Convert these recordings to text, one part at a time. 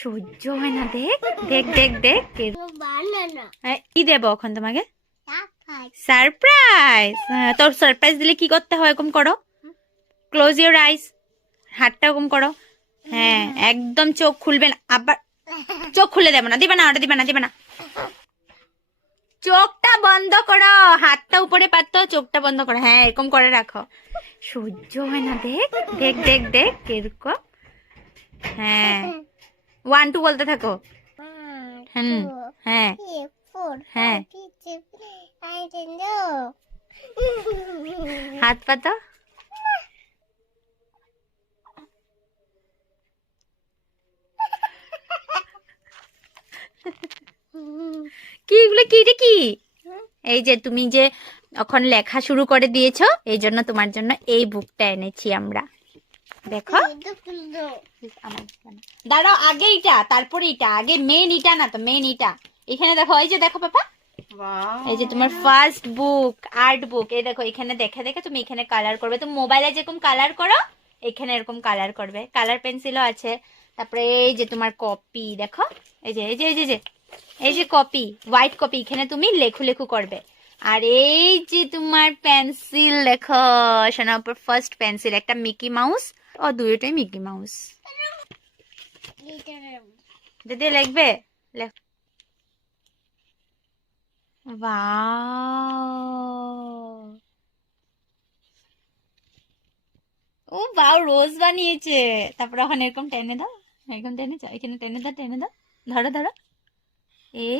সহ্য হয় না, দেখ দেখ দেখ দেখ কি দেবো এখন তোমাকে? সারপ্রাইজ। তোর সারপ্রাইজ দিলে কি করতে হয়? এরকম করো, ক্লোজ ইউর আইস, হাতটা এরকম করো। হ্যাঁ, একদম চোখ খুলবে না, আবার চোখ খুলে দেবো না, দিবে না, ওটা দিবে না, দিবে না। চোখটা বন্ধ করো, হাতটা উপরে পাতো, চোখটা বন্ধ করো। হ্যাঁ, এরকম করে রাখো। সহ্য হয় না, দেখ দেখ দেখ দেখ এরকম। হ্যাঁ, 1 2 বলতে থাকো। হ্যাঁ হ্যাঁ, হাত পাতো। কি এগুলো? কি রে কি? এই যে তুমি যে এখন লেখা শুরু করে দিয়েছো, এই জন্য তোমার জন্য এই বুকটা এনেছি আমরা। দেখো, দাঁড়াও, আগে এটা তারপরে এটা, আগে মেন এটা না তো, মেন এটা। এখানে দেখো, এই যে দেখো পাপা, এই যে তোমার ফার্স্ট বুক, আর্ট বুক। এই দেখো, এখানে দেখে দেখে তুমি এখানে কালার করবে। তুমি মোবাইলে যেরকম কালার করো, এখানে এরকম কালার করবে। কালার পেন্সিলও আছে। তারপরে এই যে তোমার কপি, দেখো, এই যে এই যে এই যে এই যে কপি, হোয়াইট কপি, এখানে তুমি লেখু লেখু করবে। আর এই যে তোমার পেন্সিল, দেখো শোনা, উপর ফার্স্ট পেন্সিল, একটা মিকি মাউস, ও দুইটাই মিকি মাউস। দিদি লিখবে? লেখ। ওয়াও, ও বাও, রোজ বানিয়েছে। তারপরে ওখানে এরকম টেনে দাও, এরকম টেনে যাও, এখানে টেনে দাও, টেনে দাও, ধরো ধরো। এ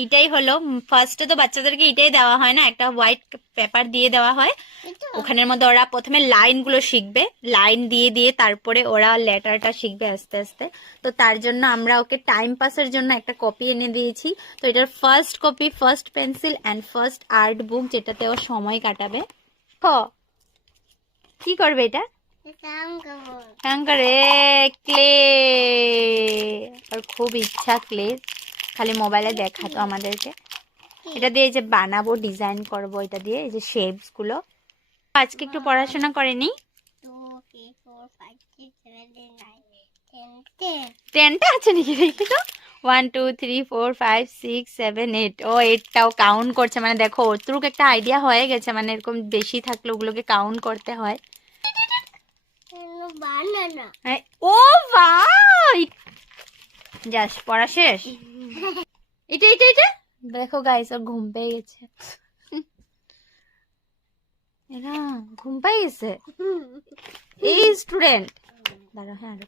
এইটাই হলো ফার্স্টে, তো বাচ্চাদেরকে এটাই দেওয়া হয় না, একটা হোয়াইট পেপার দিয়ে দেওয়া হয়। ওখানের মধ্যে ওরা প্রথমে লাইনগুলো শিখবে, লাইন দিয়ে দিয়ে তারপরে ওরা লেটারটা শিখবে আস্তে আস্তে। তো তার জন্য আমরা ওকে টাইম পাসের জন্য একটা কপি এনে দিয়েছি। তো এটার first copy, first pencil and first art book, যেটাতে ও সময় কাটাবে। কি করবে এটা? করে ক্লে। আর খুব ইচ্ছা ক্লে, খালি মোবাইলে দেখাতো আমাদেরকে। এটা দিয়ে যে বানাবো, ডিজাইন করব এটা দিয়ে, এই যে শেপস গুলো। আজকে একটু পড়াশোনা করেনি। 10টা আছে নাকি? দেখি তো। 1 2 3 4 5 6 7 8। ও 8টাও কাউন্ট করছে, মানে দেখো ওর একটা আইডিয়া হয়ে গেছে, মানে এরকম বেশি থাকলে ওগুলোকে কাউন্ট করতে হয়। ও ভাই, যাস, পড়া শেষ। এটা এটা এটা দেখো গাইস, ওর ঘুম পেয়ে গেছে। এরা ঘুম পেয়ে গেছে এই স্টুডেন্ট। দাঁড়া, হ্যাঁ